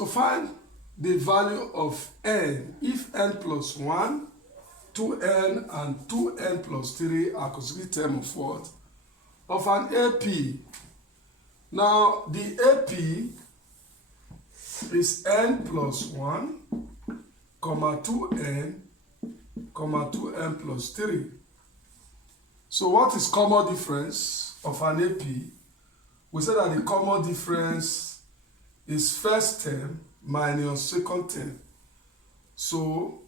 So find the value of n if n plus 1, 2n, and 2n plus 3 are consecutive terms of what? Of an AP. Now, the AP is n plus 1, comma 2n, comma 2n plus 3. So what is common difference of an AP? We said that the common difference is first term minus second term. So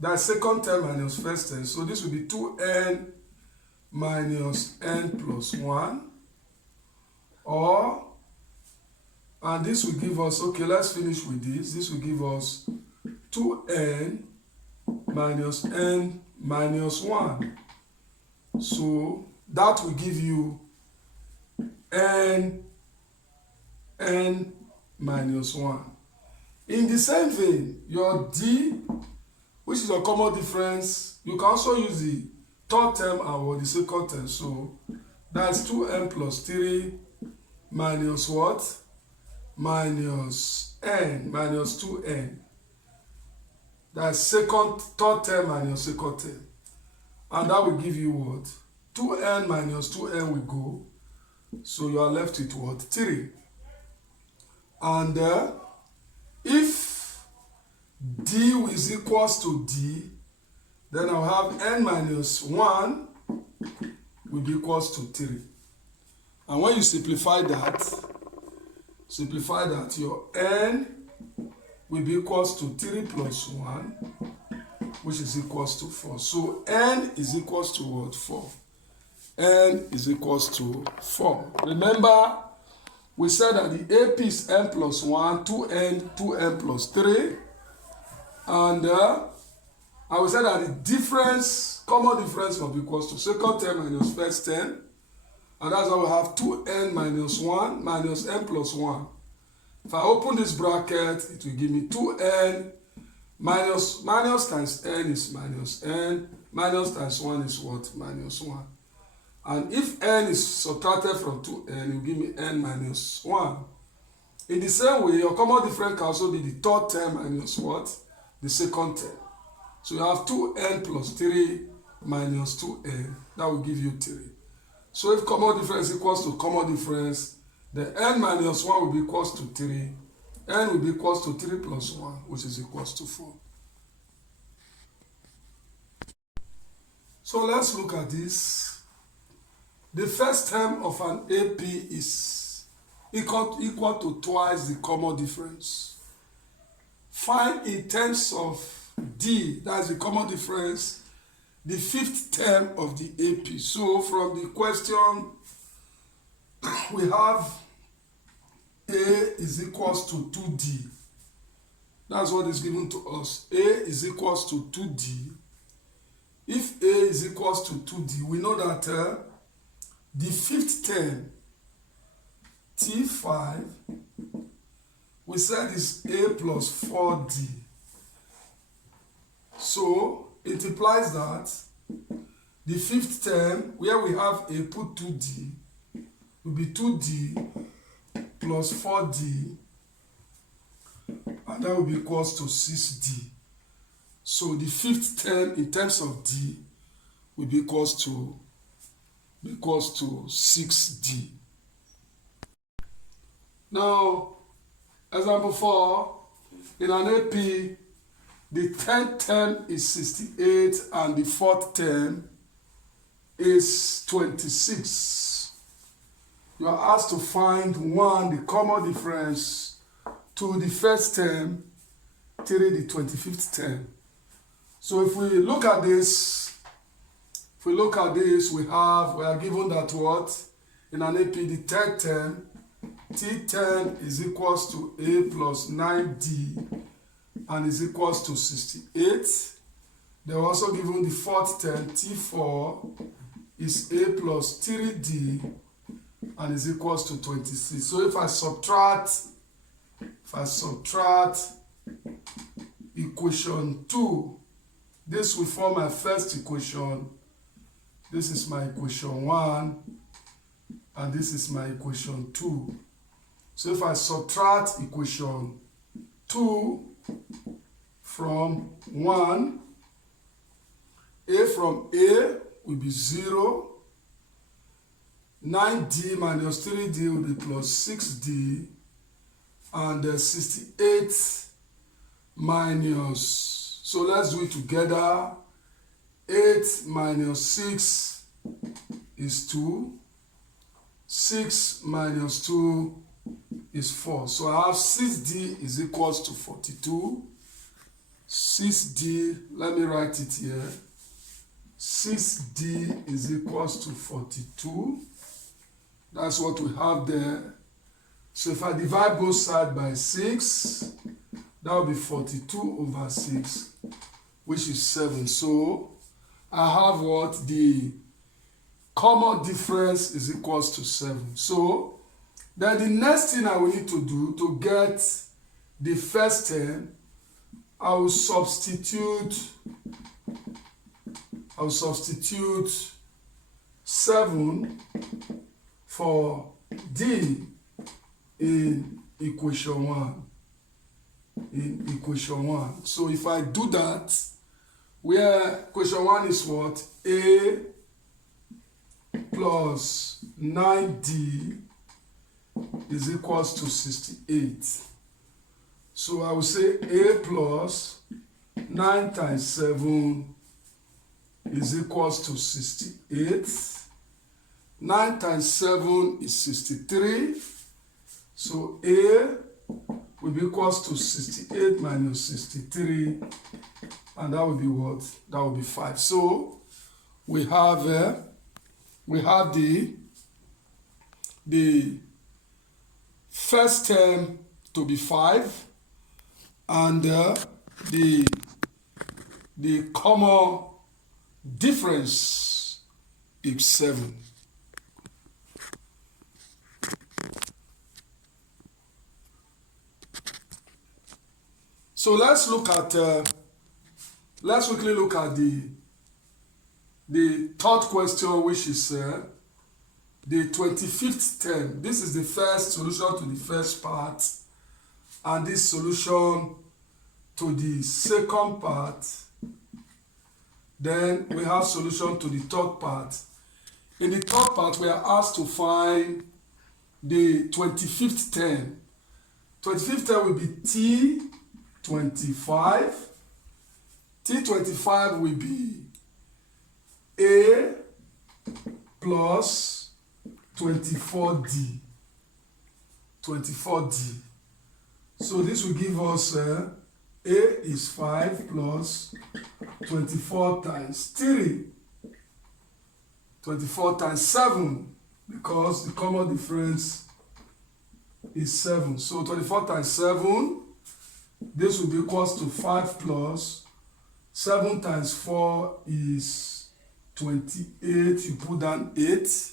that's second term minus first term. So this will be 2n minus n plus 1. Or, and this will give us, okay, let's finish with this. This will give us 2n minus n minus 1. So that will give you n minus 1. In the same vein, your d, which is your common difference, you can also use the third term or the second term. So that's 2n plus 3 minus what? Minus n minus 2n. That's third term minus second term. And that will give you what? 2n minus 2n will go. So you are left with what? 3. And if d is equals to d, then I'll have n minus 1 will be equals to 3. And when you simplify that, your n will be equals to 3 plus 1, which is equals to 4. So n is equals to what? 4. N is equals to 4. Remember, we said that the AP is n plus 1, 2n plus 3. And I will say that the difference, common difference must be equals to second term minus first term. And that's how we have 2n minus 1 minus n plus 1. If I open this bracket, it will give me 2n minus times n is minus n. Minus times 1 is what? Minus 1. And if n is subtracted from 2n, it will give me n minus 1. In the same way, your common difference can also be the third term minus what? The second term. So you have 2n plus 3 minus 2n. That will give you 3. So if common difference equals to common difference, then n minus 1 will be equals to 3. N will be equals to 3 plus 1, which is equals to 4. So let's look at this. The first term of an AP is equal to twice the common difference. Find in terms of D, that's the common difference, the fifth term of the AP. So from the question, we have A is equals to 2D. That's what is given to us. A is equals to 2D. If A is equals to 2D, we know that the fifth term, T5, we said is A plus 4D. So it implies that the fifth term, where we have A put 2D, will be 2D plus 4D, and that will be equals to 6D. So the fifth term in terms of D will be equals to 6D. Now, example 4, in an AP, the 10th term is 68 and the 4th term is 26. You are asked to find 1, the common difference, to the first term, 3, the 25th term. So if we look at this, we are given that what? In an AP, the third term, T10 is equals to A plus 9D and is equals to 68. They are also given the fourth term, T4 is A plus 3D and is equals to 26. So if I subtract equation 2, this will form my first equation. This is my equation 1, and this is my equation 2. So if I subtract equation 2 from 1. A from A will be 0. 9D minus 3D will be plus 6D. And 68 minus, so let's do it together. 8 minus 6 is 2. 6 minus 2 is 4. So I have 6D is equals to 42. 6D, let me write it here. 6D is equals to 42. That's what we have there. So if I divide both sides by 6, that will be 42 over 6, which is 7. So I have what? The common difference is equals to 7. So then the next thing I will need to do to get the first term, I will substitute 7 for D in equation 1. So if I do that, where equation 1 is what? A plus 9D is equals to 68. So I will say A plus 9 times 7 is equals to 68. 9 times 7 is 63. So A will be equals to 68 minus 63. And that will be what? That will be 5. So we have the first term to be 5, and the common difference is 7. So let's quickly look at the third question, which is the 25th term. This is the first solution to the first part, and this solution to the second part. Then we have solution to the third part. In the third part, we are asked to find the 25th term. 25th term will be T25. T25 will be A plus 24D. 24D. So this will give us A is 5 plus 24 times 3. 24 times 7, because the common difference is 7. So 24 times 7, this will be equals to 5 plus 7 times 4 is 28. You put down 8.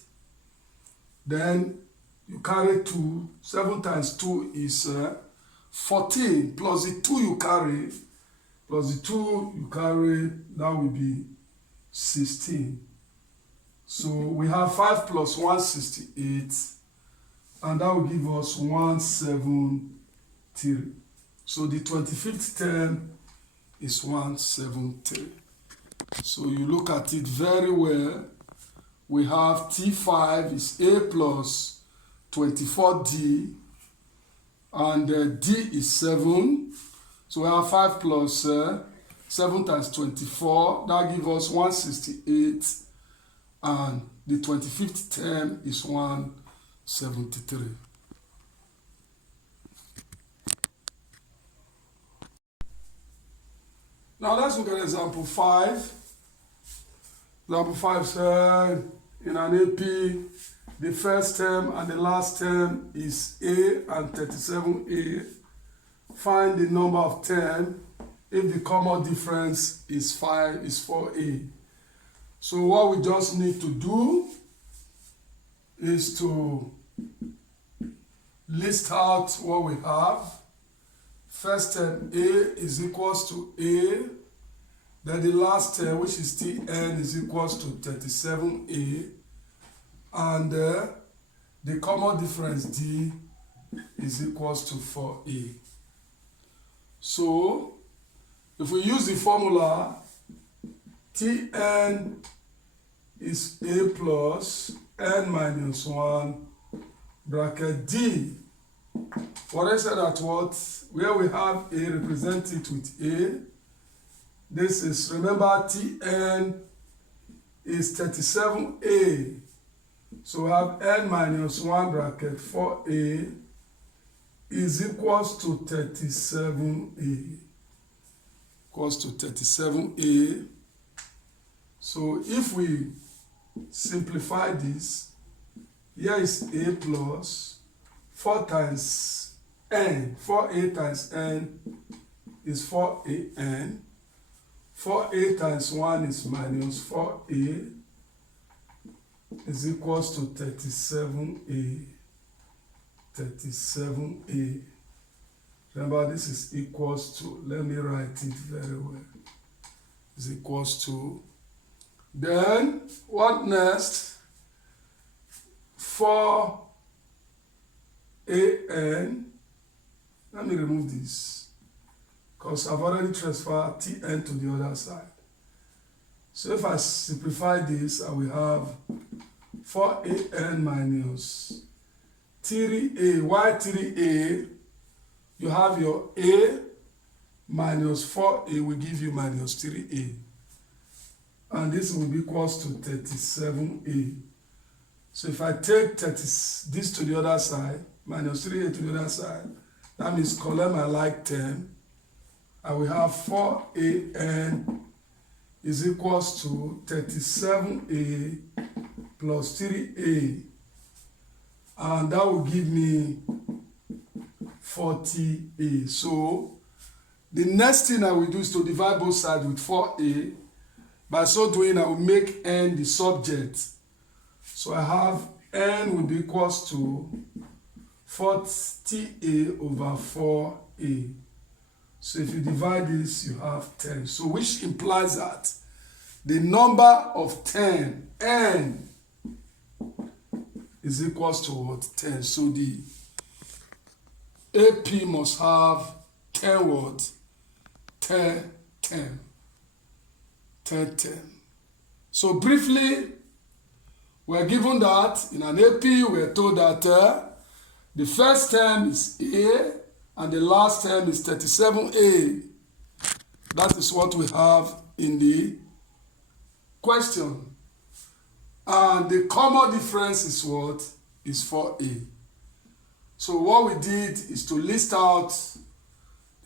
Then you carry 2. 7 times 2 is 14. Plus the 2 you carry. That will be 16. So we have 5 plus 1, 68. And that will give us 173. So the 25th term is 173. So you look at it very well. We have T5 is A plus 24D, and D is 7. So we have 5 plus 7 times 24. That gives us 168. And the 25th term is 173. Now let's look at example 5. Example 5 says in an AP, the first term and the last term is A and 37A. Find the number of terms if the common difference is 4A. So what we just need to do is to list out what we have. First term A is equals to A. Then the last term, which is Tn, is equals to 37A. And the common difference D is equals to 4A. So if we use the formula, Tn is a plus n minus 1 bracket d. What I said at what? Where we have a, represent it with a. This is, remember, Tn is 37a. So we have n minus 1 bracket 4a is equals to 37a. Equals to 37a. So if we simplify this, here is a plus 4 times n. 4a times n is 4an. 4a times 1 is minus 4a is equals to 37a. 37a. Remember, this is equals to, let me write it very well, is equals to, then what next? 4an. Let me remove this because I've already transferred Tn to the other side. So if I simplify this, I will have 4an minus 3a. Why 3a? You have your a minus 4a will give you minus 3a. And this will be equals to 37a. So if I take this to the other side, minus 3a to the other side, that means collect my like term. I will have 4an is equals to 37a plus 3a. And that will give me 40a. So the next thing I will do is to divide both sides with 4a. By so doing, I will make n the subject. So I have n will be equals to 40a over 4a. So if you divide this, you have 10. So which implies that the number of 10, n, is equals to what? 10. So the AP must have 10 what? 10, 10. 10, 10. So briefly, we're given that in an AP, we're told that the first term is A and the last term is 37A. That is what we have in the question. And the common difference is what? Is 4A. So what we did is to list out the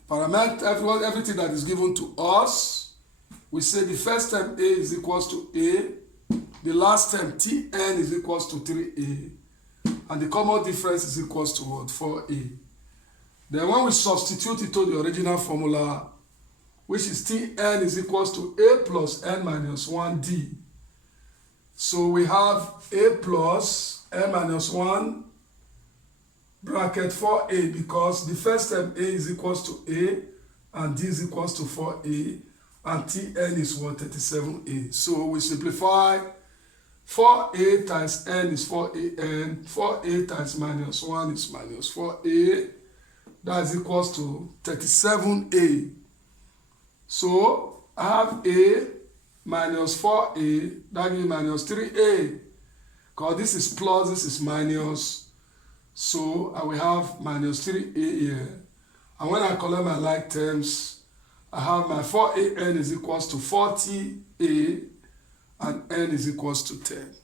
parameter, everything that is given to us. We say the first term A is equals to A. The last term Tn is equals to 3A. And the common difference is equals to what? 4A. Then when we substitute it to the original formula, which is Tn is equals to A plus n minus 1d. So we have A plus n minus 1 bracket 4a, because the first term A is equals to A and D is equals to 4a, and Tn is what? 37a. So we simplify. 4a times n is 4an. 4a times minus 1 is minus 4a. That is equals to 37a. So I have a minus 4a, that gives minus 3a. Because this is plus, this is minus. So I will have minus 3a here. And when I collect my like terms, I have my 4an is equals to 40a and n is equals to 10.